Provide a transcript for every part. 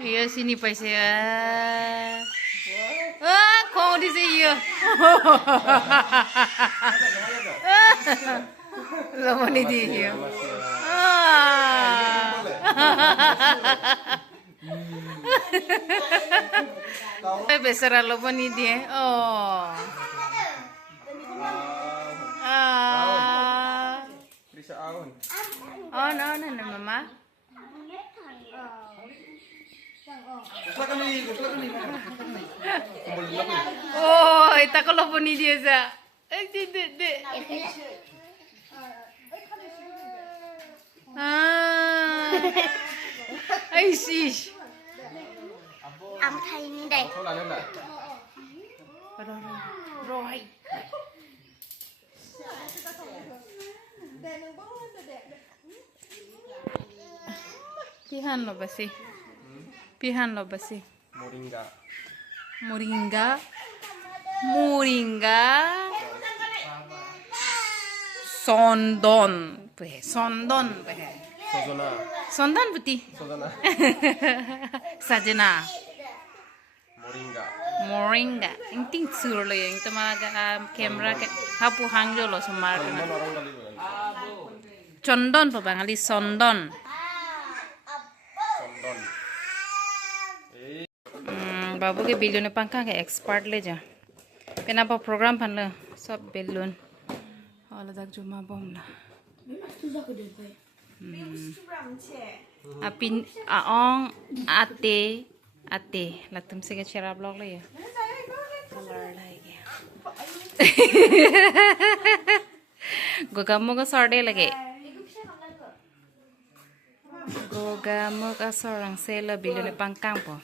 Iya sini pa siya. Kung di siya. Lama ni dia. Besar lama ni dia. Oh. Bisa aun. Oh, no, mama. Oh, ita ko labo ni dia sa. Di. Ay, sis. Ang thay ni đây. Rồi. Pihan lo basi. Moringa. Sondon pe. Sondon putih. Sajana. Moringa. Inting sur lo yang temaga kamera ke hapu hangjo lo semar. Condon pa bangali sondon. बाबू के बेलून पंखा के एक्सपर्ट ले जा पेना पर programme fun ले सब बेलून और तक जुमा बम ना अपिन आong आते लतम से के चेहरा ब्लॉग ले कलर लगे गोगामो का सॉर्डे लगे गोगामो का सॉरंग से ले बेलून पंखा पर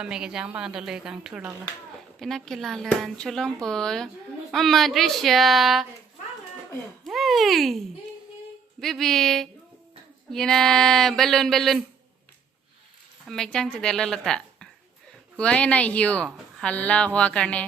Mega jang bang dole kang thulok la pina kilalan chulong po mama Trisha hey baby yina balloon meg jang chide la lata huwa na hiyo halla huwa karne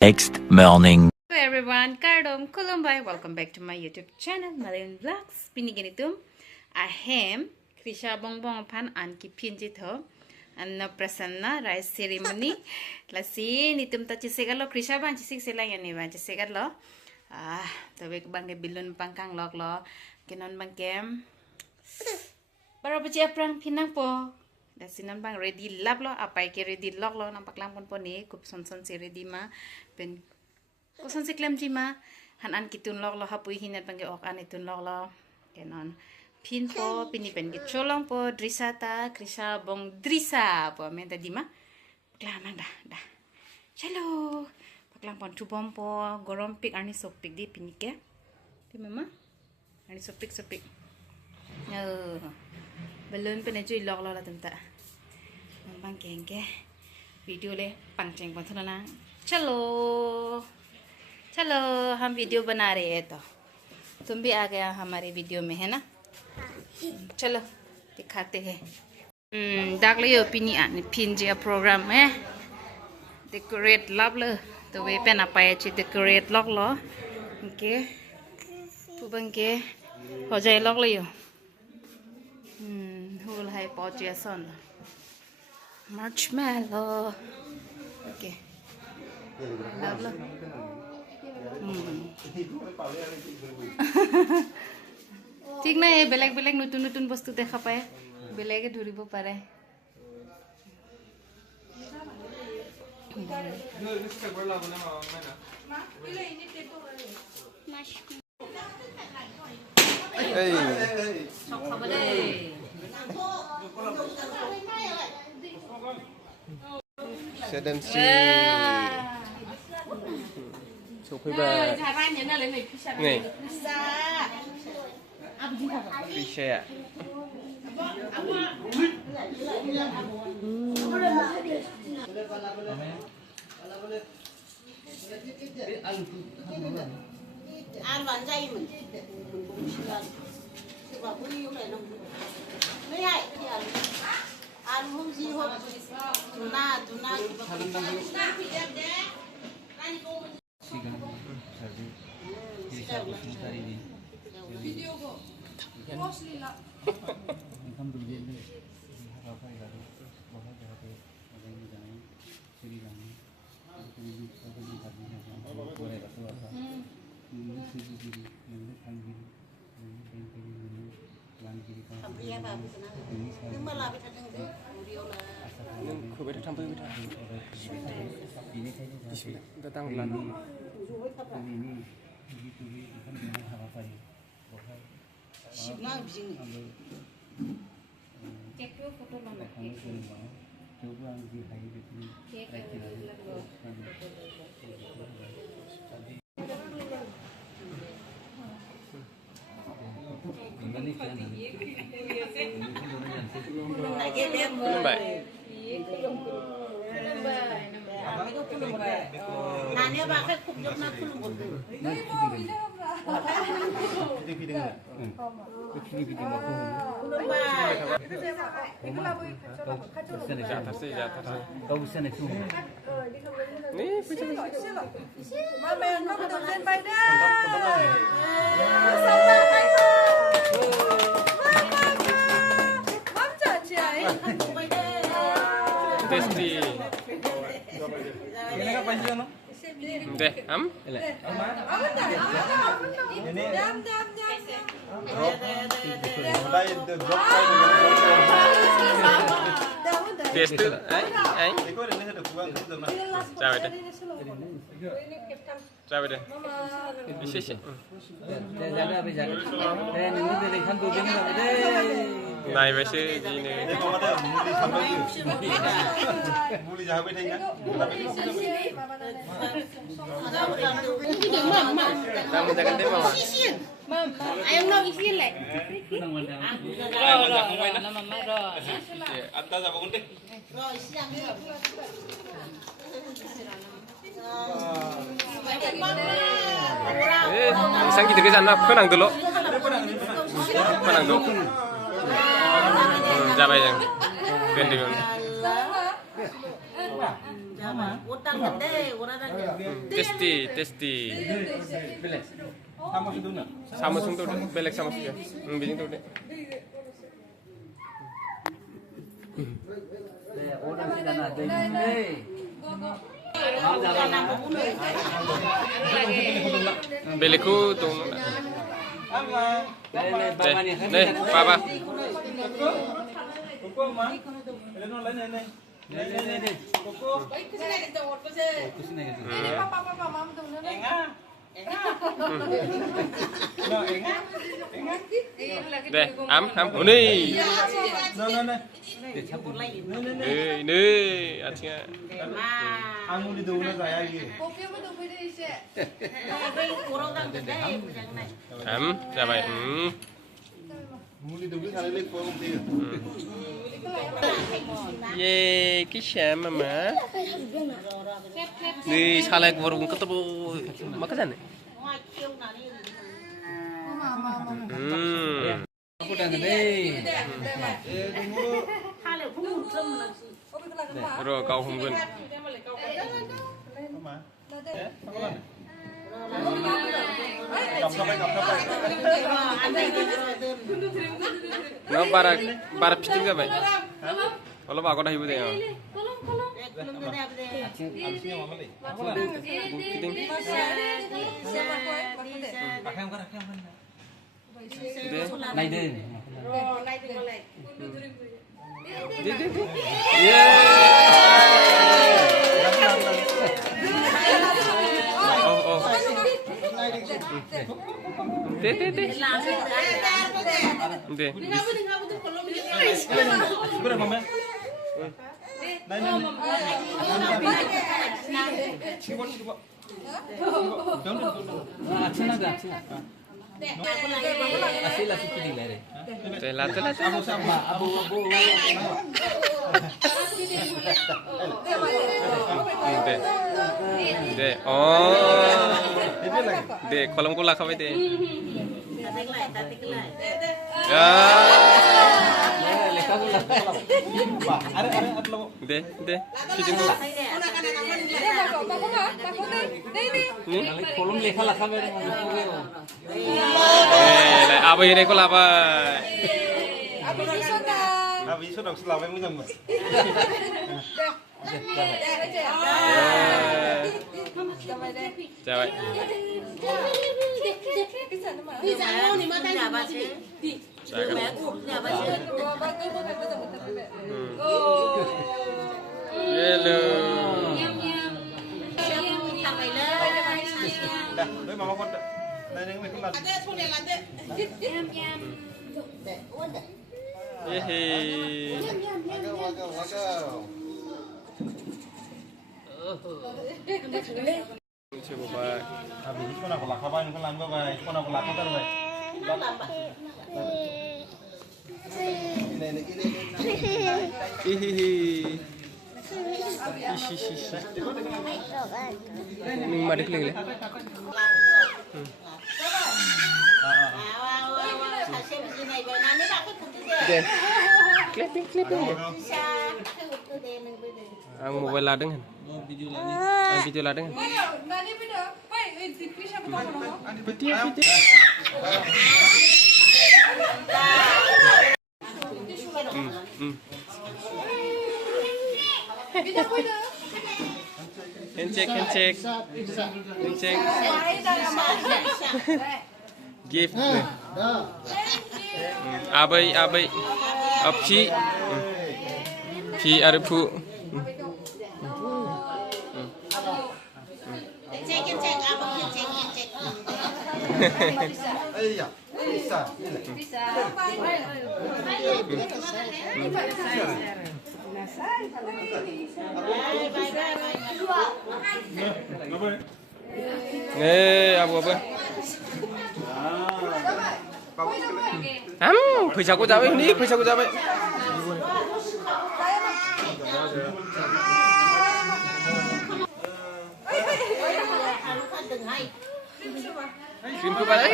Next morning. Hello everyone, Kardom Kolombai. Welcome back to my YouTube channel, Malayan Vlogs. Piniginitum, ahem, Krisha Bongbong pan anki pinjito, and no prasanna rice ceremony. Lasi nitum tachi segalo Krisha ban chisik sila yani ban chisigalo. Tawik bangge bilun pangkang log lo, kinon bangkem. Para baca aprang pinang po. Dasinan bang ready lap lo apa ke ready log lo nampak lang pon ni kup son si ready ma pen kuson si klem jima hanan kitun log lo hapui hinat bang ok an itun log lo kenon pin po pini pen ki cholong po drisata Krisha bong drisa po men tadi ma klaman dah chalo paklang pon tubom po gorom pik ani sopik di pinike di mama ani sopik balloon pe nejo ilok lo la tenta bang kenge video ले पंचेंग पथना ना चलो हम वीडियो बना रहे हैं तो तुम भी आ गया हमारे वीडियो में है ना चलो दिखाते हैं डाक ले पिनी आने पिंजे प्रोग्राम है डेकोरेट लव ले तो वे पे ना पाए ची डेकोरेट लग लो ओके पुबंग के हो जाए लग ले यो whole hai pojia son marshmallow okay love ঠিক না এই বেলেগ নতুন বস্তু দেখা পায় বেলেগে ধৰিব পাৰে Sedang si Sopiba nih Krisha ya An bán dây mình cũng làm thì bảo bao nhiêu này nó mới hại thì Neng kau beda sampai beda. Datang bulan. Cek dulu foto mama. Nanya pakai kumpul nak kumpul. Tasty. Ini apa sih no? Deh, am? Taste ai. Chào vậy. Chào vậy. Isi isi. Này về sư gì nữa? Kamu jangan demo. Ayo no isi lek. Atas apa kunti? Sang kita ke sana penang dulu. Penang dulu. Jabai yang gendong. Tasty, tasty. Sama sung tu, belek sama sung ya. Bijing tu deh. Belekku tu. Nih, papa. Deh, am, ini. Ini, artinya. Kamu di dulu saya lagi. Am, siapa? Muli dulu kali lagi kau mesti. Ye, kisah mama. Ni salah baru ketemu makan ni. Aku dah gede. Bro, kau humbun. No para piting ka ba? Kalau aku dah ibu deh. Piting. Naik deh. Oh. Deh. Berapa men? Asal piting lah deh. Telat. Abu. Deh. Oh. Deh, kolam kula kau deh. Ya. Lekah pula. Are lo. Deh. Sini dulu. Kali kolom lekah lah kami ada. Lại à bây đây có làm à. Abi sudah selawe minum. Chào vậy. Đi ra ngô thì mà tay nhà bà chứ. Chào các bạn. Nhà bà chứ. Hello. Thằng này lên. Dah, đối mama con. Đây đây mình không làm. Hehe. Coba Pak. Abi ini kau nak kolak apa? Ini kau lambat bay. Kau nak kolak apa bay? Hihihi. Mình mà được lên. Deh. Clipping. Ang mobile ladang kan? Ang video ladang kan? Video. Handshake. Gift. Abai. Apchi. Pi arpu. Cek, abang cek. Iya, bisa. Apa? Paisaku capek nih, paisaku capek. Krim ke mana?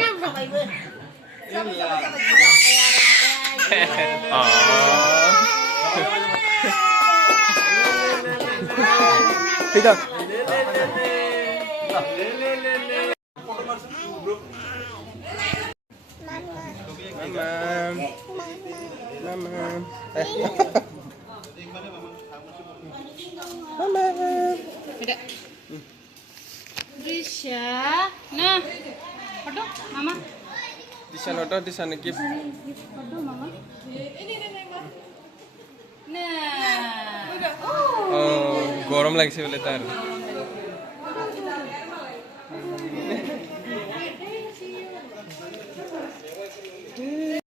Tidak. Mama. Tidak. Risha. Nah. Foto mama. Di sana gift. Foto mama. Nah. Oh, गरम लाग्छ बेला तार